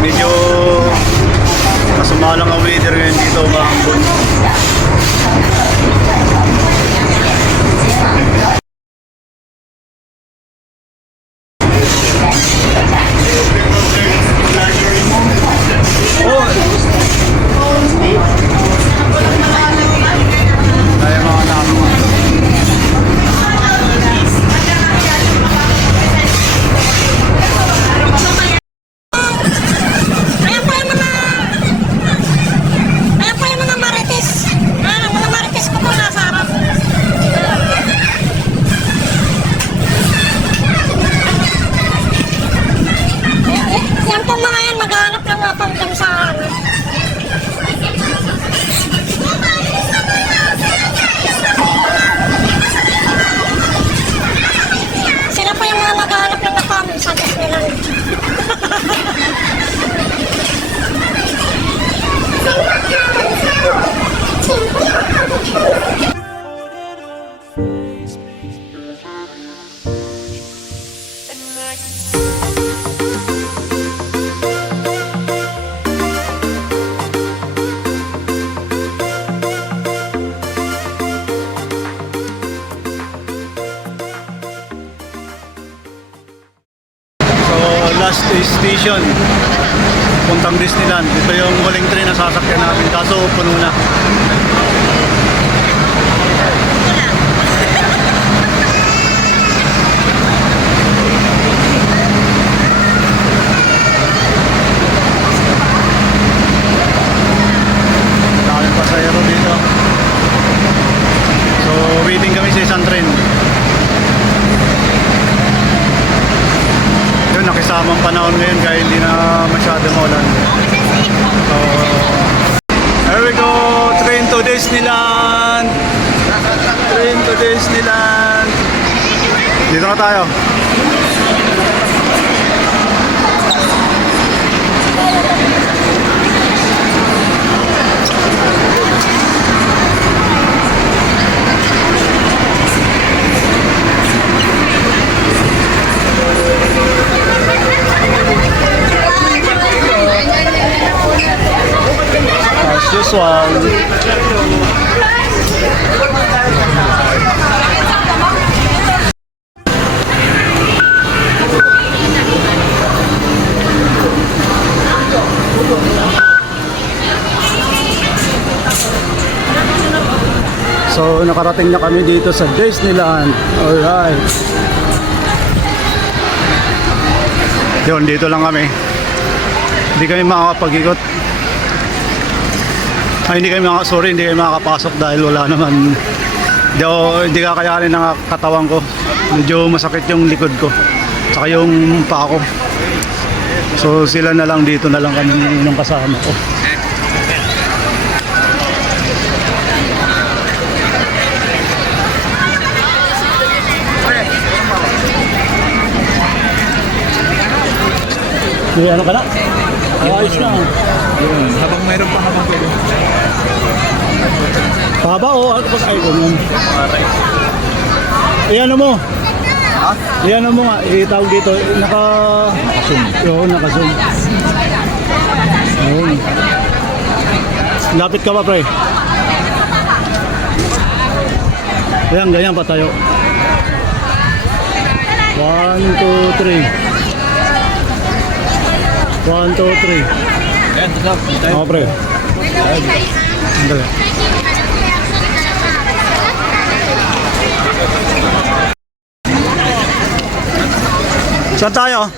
Medyo masumalang ang weather ngayon dito mga ambon. Yun, nakisamang panahon ngayon kaya hindi na masyado maulan. So, there we go! Train to Disneyland! Train to Disneyland! Dito na tayo. So, nakarating na kami dito sa Disneyland. Alright. Yun, dito lang kami. Hindi kami makakapag-ikot. Ay, hindi kami maka, sorry, hindi kami makakapasok dahil wala naman. Hindi, ako, hindi kakayanin ng katawan ko. Medyo masakit yung likod ko. Saka yung paa ko. So sila na lang dito na lang kami ng kasama ko. May ano ka na? Ayos na. Habang mayroon pa habang pwede. Paba o ano pa sa ganyan? Iyan mo. Ha? Iyan mo nga, itawag dito, naka... Naka-zoom. Oo, naka-zoom. Ayun. Lapit ka pa, pre. Ayan, ganyan pa tayo. One, two, three. One, two, three. Yan, stop. Oo, pre. Sandali. Saan tayo?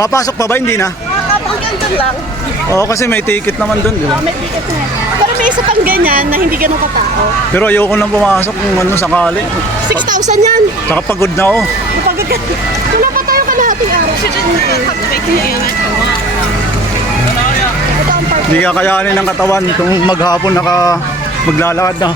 Papasok pa ba? Hindi na. Hanggang doon lang. Oo, kasi may ticket naman dun, di ba? May ticket na. Pero may isa pang ganyan na hindi ganun katao. Pero ayoko nang pumasok kung ano sakali. 6,000 yan. Saka pagod na ako. Kapag Wala pa Hindi kakayanin ng katawan kung maghapon naka maglalakad na.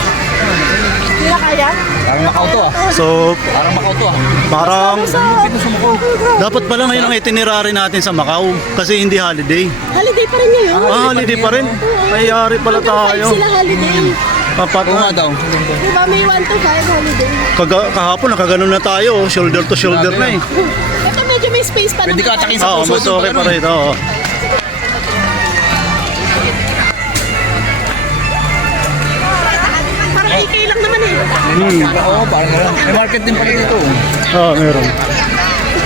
Hindi na kaya? Parang Macau to ah. So, Parang Macau to ah. parang Sa dapat pala ngayon ang itinerary natin sa Macau kasi hindi holiday. holiday pa rin ngayon. Ah, holiday pa rin. Mayari pala Hanggang five tayo. sila holiday. Papat Oo nga daw. Di ba may 1 to 5 holiday? Kaga, kahapon nakaganon na tayo, shoulder to shoulder na eh. Ito medyo may space pa Pwede ka atakin sa Oo, puso. mas okay pa rin. Oo. Parang AK lang naman eh. Hmm. Oo, parang gano'n. May market din pala dito. Oo, meron.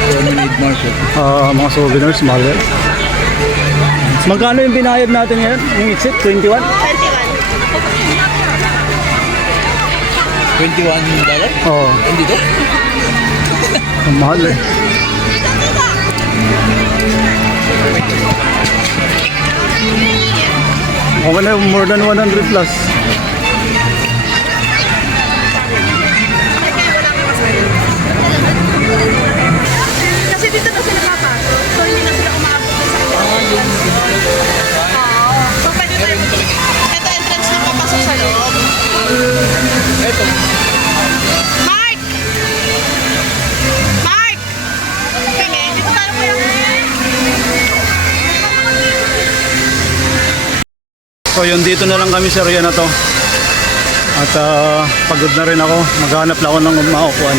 Lemonade market. Ah, mga souvenirs, mahal yan. Magkano yung binayad natin ngayon? Yung exit, 21? 21. 21 dollar? Oo, Hindi to? ang mahal eh. Okay na more than 100 plus. So yun, dito na lang kami sa area na to. At ah, pagod na rin ako. Maghanap lang ako ng maupuan.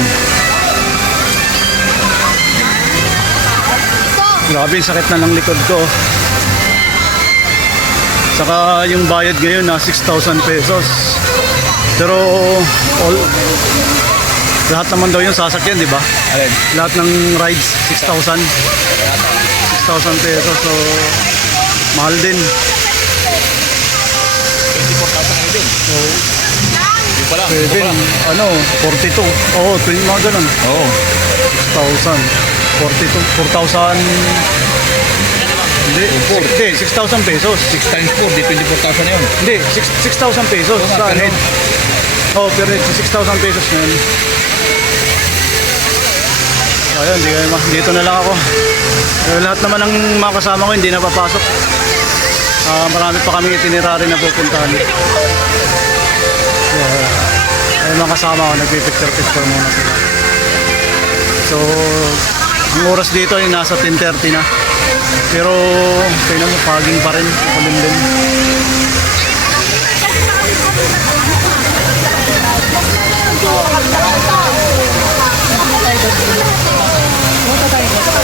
Grabe, sakit na ng likod ko. Saka yung bayad ngayon na 6,000 pesos. Pero all, lahat naman daw yung sasakyan, di ba? Alin? Lahat ng rides, 6,000. 6,000 pesos. So, mahal din. 24,000 din. Yung pala. Pwede, ano, 42. Oo, oh, 20 mga ganun. Oo. 6,000. 42, 4,000. Hindi, hindi, 6,000 pesos. 6 times 4, di 24,000 na yun. Hindi, 6 6,000 pesos. Oo nga, Sa per ano? head. Oo, per head, 6,000 pesos na yun. Ayun, di kayo, ma- dito na lang ako. Eh, lahat naman ng mga kasama ko hindi na Ah, marami pa kami itinerary na pupuntahan. So, ayun mga kasama ko, nagpipicture-picture muna sila. So, ang oras dito ay nasa 10.30 na. Pero, tingnan mo, paging pa rin. Kulimlim.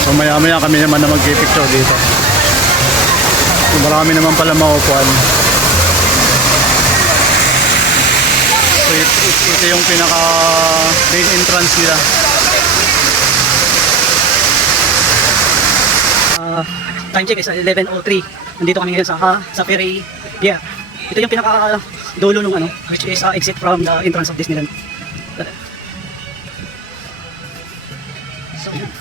So maya maya kami naman na mag-picture dito. Marami naman pala maupuan. So ito, yung pinaka main entrance nila. Ah, time check is 11.03. Nandito kami ngayon sa ha, sa ferry. Yeah. Ito yung pinaka dulo nung ano, which is uh, exit from the entrance of Disneyland. So, yun.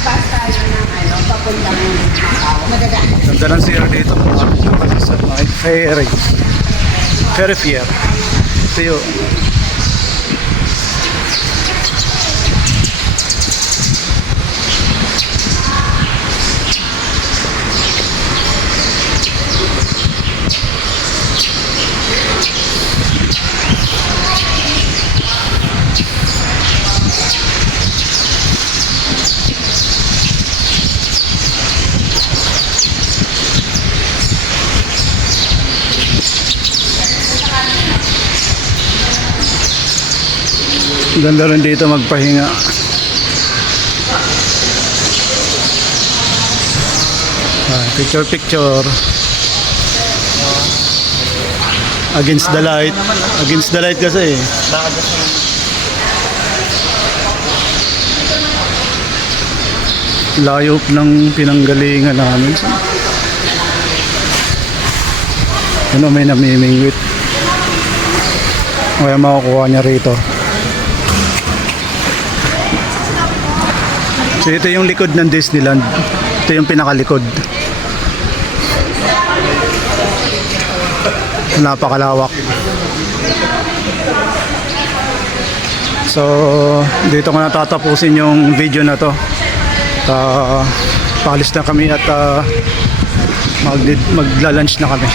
papasok. Oo, ferry. Ganda ng CR dito. Sa mga ferry. Ferry pier. Ito yun. Ganda rin dito magpahinga. Ah, picture picture. Against the light. Against the light kasi eh. Layo ng pinanggalingan namin. Ano may namimingwit. Kaya makukuha niya rito. So ito yung likod ng Disneyland. Ito yung pinakalikod. Napakalawak. So, dito ko natatapusin yung video na to. Uh, paalis na kami at uh, mag magla-lunch na kami.